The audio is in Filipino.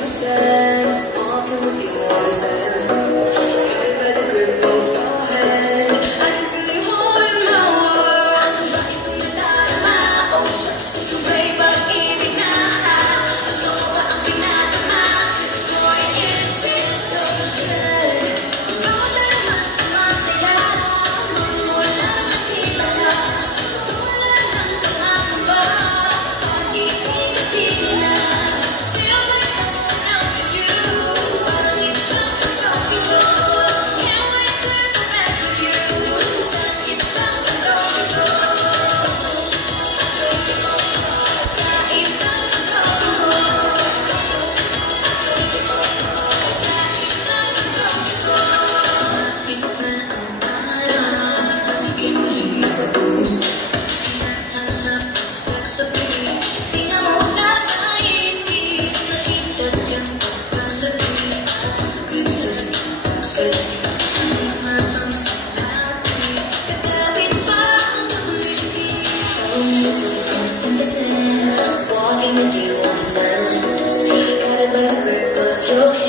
sand, walking with you on the sand. Guided by the grip of your hand, I can feel you holding my world. Bakit tumatama? Oh shucks, ito ba'y pag-ibig na? Ano ba ang pinatama? This boy, it feels so good. Bawat na naman sumasaya, wala nang nakita ka. Wala nang pangamba, pag-ibig na. Feels like someone out with you. Parang isang tropico. Can't wait to go back with you. Sa isang tropico. Sa isang tropico. Sa isang tropico. Gitna ang araw, pagiging muling nakabus. Hinahanap ka sa sabi, di na mawala sa isip. Mahintad kang pagkalabi, sa ganda ng pagkalit. Ano man ang sinabi, kakapit pa ang pag-ibig. Following the footprints in the sand, walking with you on the sand. Guided by the grip of your hand.